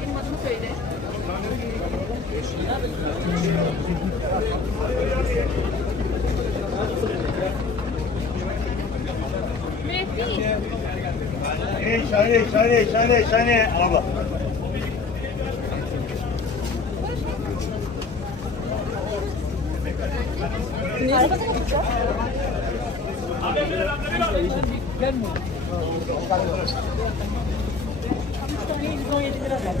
Benim adımı söyle. Mehdi. Şahane abla. Arabada mı tutacağız? Gelmiyor. 3 tane 117 lira ver.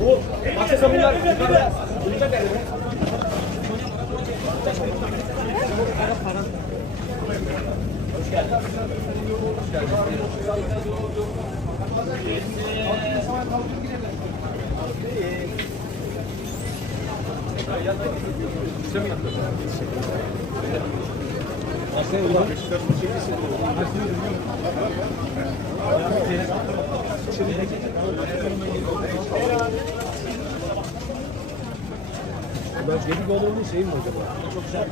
Bu aksesuarlar yukarıda. Bulacak yani. Hoş geldin. Hoş geldin. Ben geri golünün şeyi mi acaba? Çok güzel.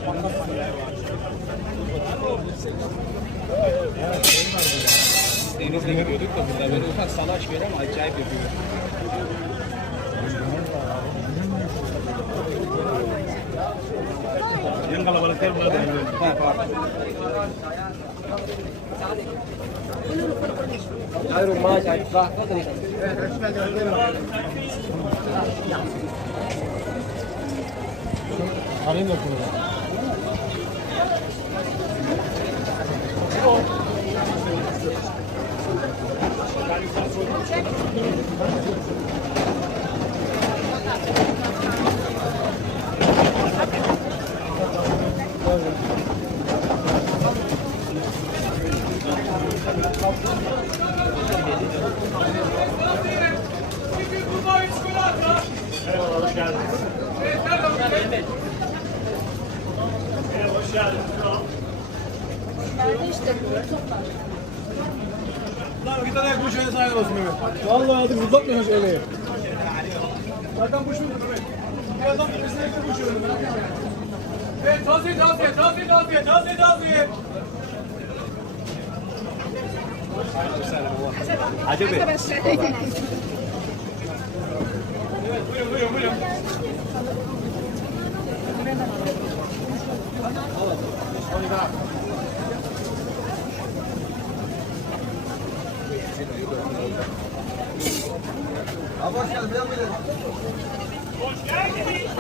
Denizle gidiyorduk da burada böyle ufak salaş bir ama acayip yapıyor. Yang kalabalıklar burada deniyor. Hayır, maaş ayıp. Bak, o da ne Alayım da bunu. Merhaba, hoş geldiniz. Hoş geldiniz. Nerede işte bu toplar. Lan bir tane kuş öyle sahibi olsun Mehmet. Vallahi hadi uzatmıyoruz öyle. Zaten kuş mu Mehmet? Bir adam kesinlikle kuş öyle. Evet, taze. Acaba. Arkadaşlar. Evet, buyurun. Hoş geldiniz.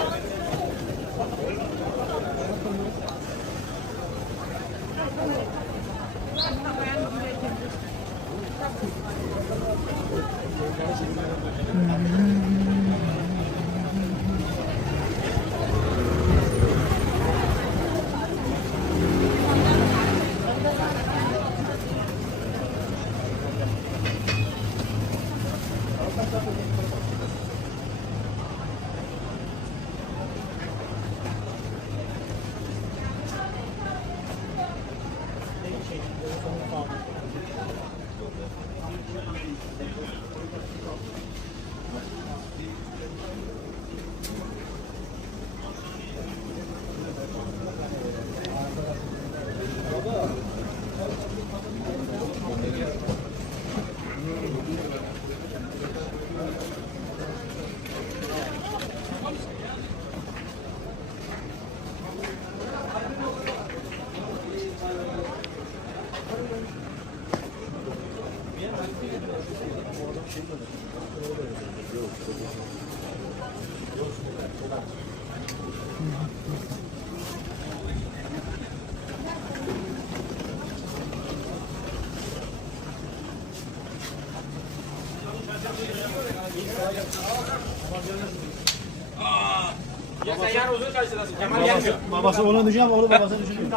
Ya sen yarın uzun karşılasın. Kemal gelmiyor. Babası onu diyeceğim, onu babasını düşünüyor.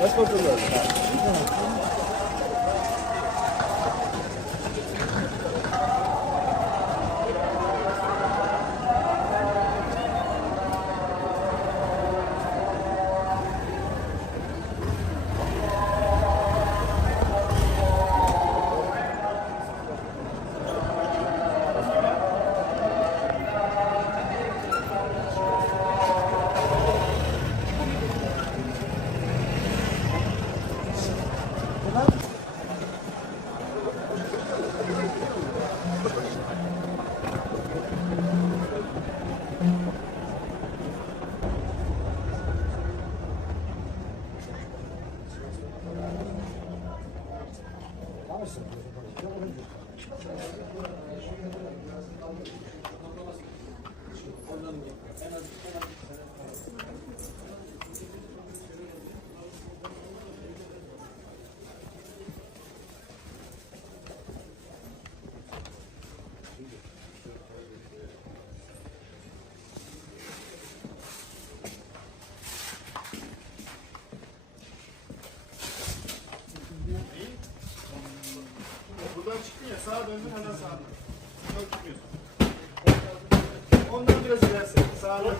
Kaç bakıyorlar? Buradan çıktın ya, sağa döndün, hemen sağa dön. Çok çıkıyorsun. Ondan biraz ilersin. Sağa dön.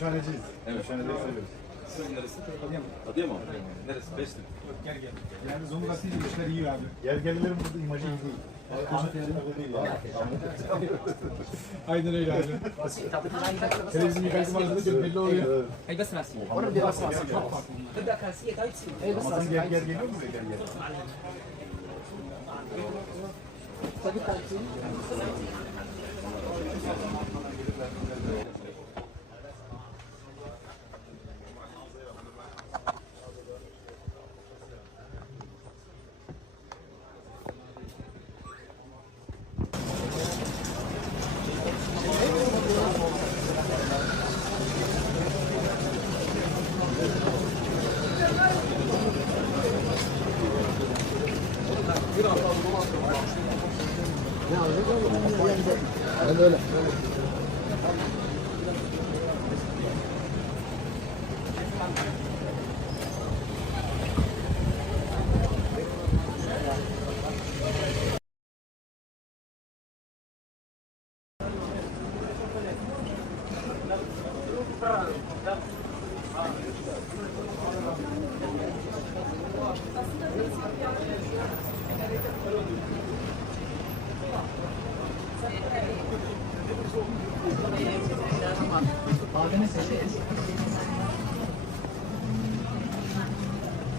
Şahaneciyiz. Evet. Şahaneleri seviyoruz. Sizin neresi? Adıyaman. Adıyaman. Neresi? Beşli. Gel gel. Yani Zonguldak değil, işler iyi abi. Gel burada imajı iyi değil. Değil ya. Aynen öyle abi. Televizyon yıkayıcı vardı çok belli oluyor. هي بس راسية Orada bir basma. تبدا كاسيه تاي تصير هي بس Ramazan راسية gel geliyor mu buraya gel.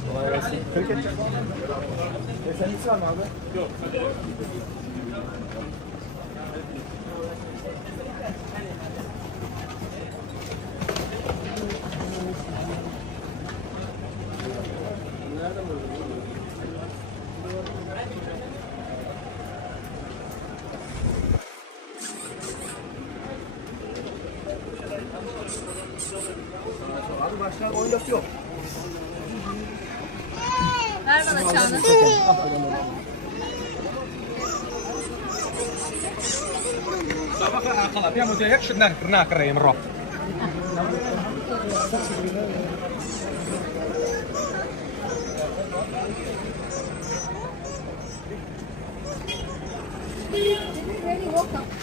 Kolay gelsin. Kriket. Efendisi var mı abi? Yok. Abi başlar oynak yok. Ver bana çağını. Sabah kalau dia mau jayak sudah pernah keren rock. Very welcome.